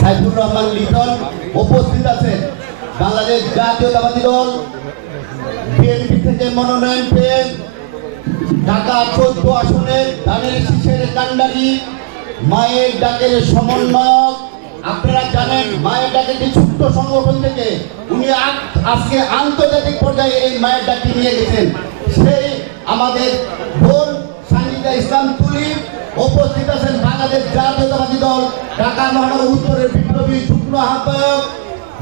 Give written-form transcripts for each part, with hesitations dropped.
সাইফুর রহমান লিটন উপস্থিত আছেন। বাংলাদেশ জাতীয়তাবাদী দল বিএনপি থেকে মনোনয়ন পেয়ে ঢাকা 14 আসনের ধানের শীষের কান্ডারি মায়ের ডাকের সমন্বয়ক। আপনারা জানেন মায়ের ডাক একটি ছোট্ট সংগঠন থেকে উনি আজকে আন্তর্জাতিক পর্যায়ে এই মায়ের ডাকটি নিয়ে গেছেন। সেই আমাদের বোন সানজিদা ইসলাম তুলি উপস্থিত আছেন। বাংলাদেশ জাতীয়তাবাদী দল ঢাকা মহানগর উত্তরের বিপ্লবী যুগ্ম আহ্বায়ক,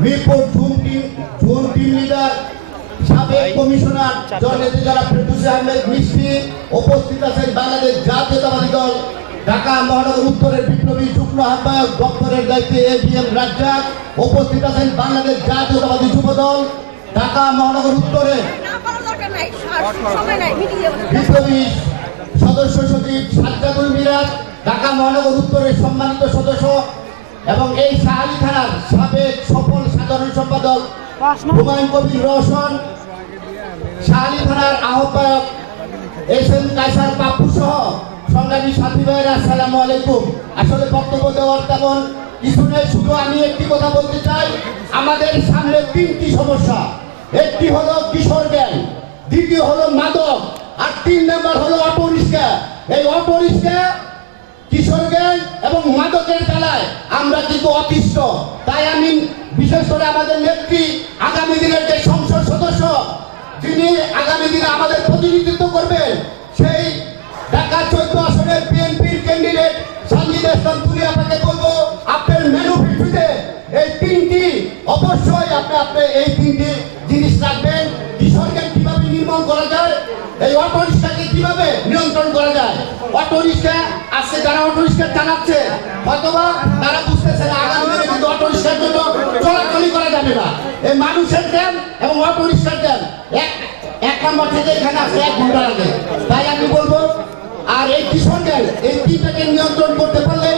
মিরপুর জোন টিম লিডার, সাবেক কমিশনার জননেত্রী যারা ফেরদৌসী আহমেদ মিষ্টি উপস্থিত আছেন। বাংলাদেশ জাতীয়তাবাদী দল ঢাকা মহানগর উত্তরের বিপ্লবী যুগ্ম আহ্বায়ক দপ্তরের দায়িত্বে ABM রাজ্জাক উপস্থিত আছেন। বাংলাদেশ জাতীয়তাবাদী যুব দল ঢাকা মহানগর উত্তরের বিপ্লবী সদস্য সচিব সাজ্জাদুল মিরাজ ঢাকা মহানগর উত্তরের সম্মানিত সদস্য এবং এই শাহালি থানার সাবেক সফল সাধারণ সম্পাদক হুমায়ুন কবির রওশন, শাহালি থানার আহ্বায়ক SM কায়সার পাপ্পু সহ সংগ্রামী সাথী ভাইয়েরা আসসালামু আলাইকুম। আসলে বক্তব্য দেওয়ার তেমন কিছু নেই, শুধু আমি একটি কথা বলতে চাই। আমাদের সামনে 3টি সমস্যা। একটি হলো কিশোর গ্যাং, দ্বিতীয় হলো মাদক, আর 3 নম্বর হলো অটো রিক্সা। এই অটো রিক্সা, কিশোর গ্যাং এবং মাদকের জ্বালায় আমরা কিন্তু অতিষ্ঠ। তাই আমি বিশেষ করে আমাদের নেত্রী, আগামী দিনের যে সংসদ সদস্য যিনি আগামী দিনে আমাদের প্রতিনিধিত্ব করবেন, সেই ঢাকা 14 আসনের বিএনপির ক্যান্ডিডেট সানজিদা ইসলাম তুলি আপনাকে বলবো, আপনার ম্যানুফ্যাকচারিংতে এই 3টি অবশ্যই আপনি এই 3টি জিনিস রাখবেন। কিশোর গ্যাং কিভাবে নির্মূল করা যায়, এই অটো রিক্সাকে কিভাবে নিয়ন্ত্রণ করা যায়। অটো রিক্সা আজকে যারা অটো রিক্সা চালাচ্ছে অথবা তারা বুঝতেছে না আগামী দিনে কিন্তু অটো রিক্সার জন্য চলাচলি করা যাবে না। এই মানুষের জ্ঞান এবং অটো রিক্সার জ্ঞান এক নম্বর থেকে এখানে আসতে 1 ঘন্টা লাগে। তাই আমি বলবো, আর এই কিশোর গ্যাং এই 3টাকে নিয়ন্ত্রণ করতে পারলে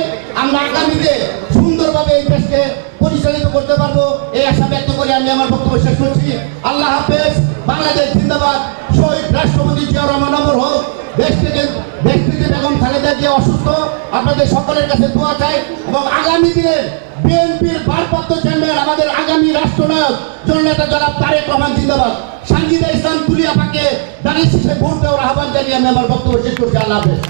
আমরা আগামীতে সুন্দরভাবে এই দেশকে পরিচালিত করতে পারবো, এই আশা ব্যক্ত করে আমি আমার বক্তব্য শেষ করছি। আল্লাহ হাফেজ। বাংলাদেশ জিন্দাবাদ। শহীদ রাষ্ট্রপতি জিয়াউর রহমান অমর হোক। দেশটিতে বেগম খালেদা জিয়া অসুস্থ, আপনাদের সকলের কাছে দোয়া চাই এবং আগামী দিনের বিএনপির ভারপ্রাপ্ত চেয়ারম্যান আমাদের আগামী রাষ্ট্রনায়ক জননেতা জনাব তারেক রহমান জিন্দাবাদ। সানজিদা ইসলাম তুলি আপাকে দাঁড়িয়ে শীষে ভোট দেওয়ার আহ্বান জানিয়ে আমি আমার বক্তব্য শেষ করছি। আল্লাহ হাফেজ।